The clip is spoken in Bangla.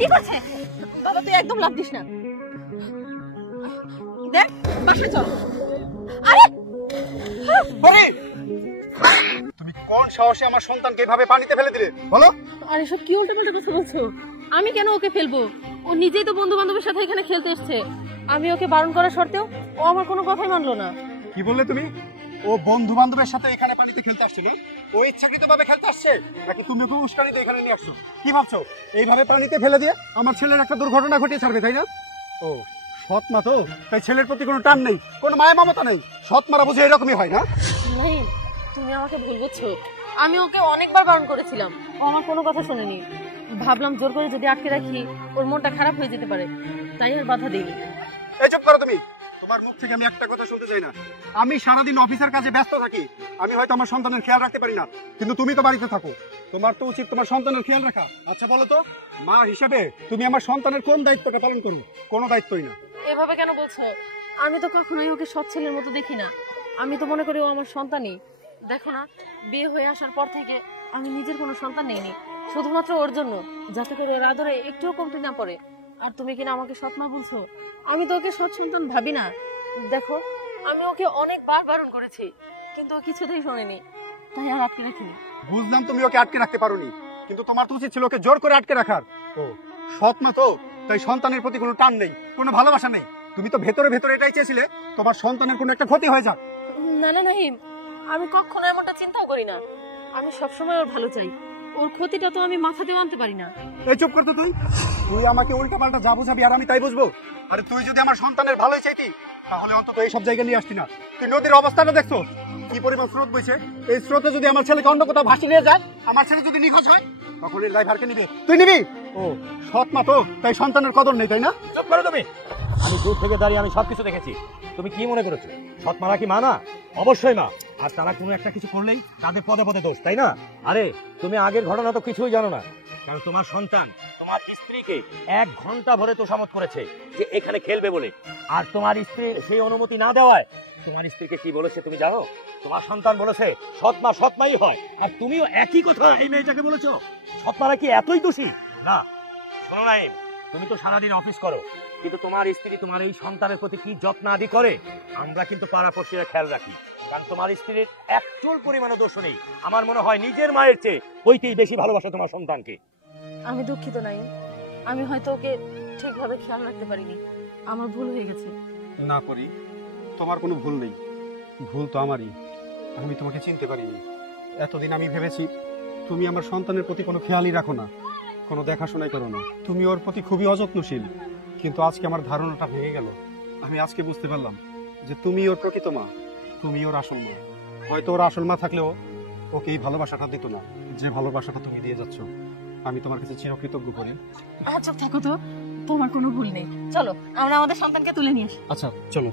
কি করছে? বাবা তুই একদম লাভ দিস না। দেখ বাসায় চল। আরে তুমি কোন সাহসে আমার সন্তানকে এভাবে পানিতে ফেলে দিলে বলো? আরে সব কি উল্টোপাল্টা কথা বলছো? আমি কেন ওকে ফেলবো? ও নিজেই তো বন্ধু বান্ধবের সাথে এখানে খেলতে এসেছে। আমি ওকে বারণ করা সত্ত্বেও ও আমার কোনো কথাই মানলো না। কি বললে তুমি? ও বন্ধু বান্ধবের সাথে এখানে পানিতে খেলতে আসছিল? ও ইচ্ছাকৃতভাবে খেলতে আসছে নাকি তুমি ওকে উস্কানিতে এখানে নিয়ে আসছো? কি ভাবছো এইভাবে পানিতে ফেলে দিয়ে আমার ছেলের একটা দুর্ঘটনা ঘটিয়ে ছাড়বে, তাই না? ও সৎ মা তো, তাই ছেলের প্রতি কোনো টান নেই, কোনো মায়া মমতা নেই। সৎ মারা বুঝে এরকমই হয় না? নাহিম, তুমি আমাকে ভুল বুঝছো। আমি ওকে অনেকবার বারণ করেছিলাম, ও আমার কোনো কথা শোনেনি। ভাবলাম জোর করে যদি আটকে রাখি ওর মনটা খারাপ হয়ে যেতে পারে, তাই আর বাধা দিইনি। এই চুপ করো তুমি। তোমার মুখ থেকে আমি একটা কথা শুনতে চাই না। আমি সারাদিন অফিসের কাজে ব্যস্ত থাকি, আমি হয়তো আমার সন্তানের খেয়াল রাখতে পারি না, কিন্তু তুমি তো বাড়িতে থাকো, তোমার তো উচিত তোমার সন্তানের খেয়াল রাখা। আচ্ছা বলো তো, মা হিসেবে তুমি আমার সন্তানের কোন দায়িত্বটা পালন করো? কোনো দায়িত্বই না। এভাবে কেন বলছো? আমি তো কখনোই ওকে সৎ ছেলের মতো দেখি না। আমি তো মনে করি ও আমার সন্তানই। দেখো না, বিয়ে হয়ে আসার পর থেকে আমি নিজের কোনো সন্তান নেইনি, শুধুমাত্র ওর জন্য, যাতে করে এর আদরে একটুও কমতি না পড়ে। আর তুমি কিনা আমাকে সৎ মা বলছো? আমি তো ওকে সৎ সন্তান ভাবি না। দেখো, আমি ওকে অনেকবার বারণ করেছি, কিন্তু ও কিছুতেই শোনেনি, তাই আর আটকে রাখিনি। বুঝলাম তুমি ওকে আটকে রাখতে পারোনি, কিন্তু তোমার তো উচিত ছিল ওকে জোর করে আটকে রাখার। ও সৎ মা তো, তাই সন্তানের প্রতি কোনো টান নেই, কোনো ভালোবাসা নেই। তুমি তো ভেতরে ভেতরে এটাই চেয়েছিলে তোমার সন্তানের কোনো একটা ক্ষতি হয়ে যাক। না না নাহিম, আমি কখনো এমনটা চিন্তাও করি না। আমি সবসময় ওর ভালো চাই, ওর ক্ষতিটা তো আমি মাথাতেও আনতে পারি না। এই চুপ করতো তুই। তুই আমাকে উল্টা পাল্টা যা বুঝাবি আর আমি তাই বুঝবো? আরে তুই যদি আমার সন্তানের ভালোই চাইতি তাহলে অন্তত এই সব জায়গায় নিয়ে আসতি না। তুই নদীর অবস্থাটা দেখছো কি পরিমাণ স্রোত বইছে? এই স্রোতে যদি আমার ছেলেকে অন্য কোথাও ভাসিয়ে নিয়ে যায়, আমার ছেলে যদি নিখোঁজ হয়, তখন এর ড্রাইভারকে নিবি? তুই নিবি? ও সৎ মা তো, তাই সন্তানের কদর নেই, তাই না? চুপ করো তুমি। আমি দূর থেকে দাঁড়িয়ে আমি সবকিছু দেখেছি। তুমি কি মনে করেছো সৎ মারা কি মা না? অবশ্যই মা। আর তারা কোনো একটা কিছু করলেই তাদের পদে পদে দোষ, তাই না? আরে তুমি আগের ঘটনা তো কিছুই জানো না, কারণ তোমার সন্তান তোমার স্ত্রীকে 1 ঘন্টা ধরে তোষামত করেছে যে এখানে খেলবে বলে। আর তোমার স্ত্রীর সেই অনুমতি না দেওয়ায় তোমার স্ত্রীকে কি বলেছে তুমি জানো? তোমার সন্তান বলেছে সৎ মা সৎ মাই হয়, আর তুমিও একই কথা এই মেয়েটাকে বলেছো। সৎ মারা কি এতই দোষী? না শোনো নাই, তুমি তো সারাদিন অফিস করো, কিন্তু তোমার স্ত্রী তোমার এই সন্তানের প্রতি কি যত্ন আদি করে আমরা কিন্তু পাড়াপড়শিরা খেয়াল রাখি। কারণ তোমার স্ত্রীর এক চুল পরিমাণও দোষ নেই। আমার মনে হয় নিজের মায়ের চেয়ে ওইতেই বেশি ভালোবাসে তোমার সন্তানকে। আমি দুঃখিত নাই, আমি হয়তো ওকে ঠিকভাবে খেয়াল রাখতে পারিনি, আমার ভুল হয়ে গেছে। না করি, তোমার কোনো ভুল নেই, ভুল তো আমারই। আমি তোমাকে চিনতে পারিনি। এতদিন আমি ভেবেছি তুমি আমার সন্তানের প্রতি কোনো খেয়ালই রাখো না, কোনো দেখাশোনাই করো না, তুমি ওর প্রতি খুবই অযত্নশীল। কিন্তু আজকে আমার ধারণাটা ভেঙে গেল। আমি আজকে বুঝতে পারলাম যে তুমি ওর প্রকৃত মা, তুমি ওর আসল মা। হয়তো ওর আসল মা থাকলেও ওকে এই ভালোবাসাটা দিত না যে ভালোবাসাটা তুমি দিয়ে যাচ্ছ। আমি তোমার কাছে চিরকৃতজ্ঞ করি। আচ্ছা থাকো তো, তোমার কোনো ভুল নেই। চলো আমরা আমাদের সন্তানকে তুলে নিয়ে আসি। আচ্ছা চলো।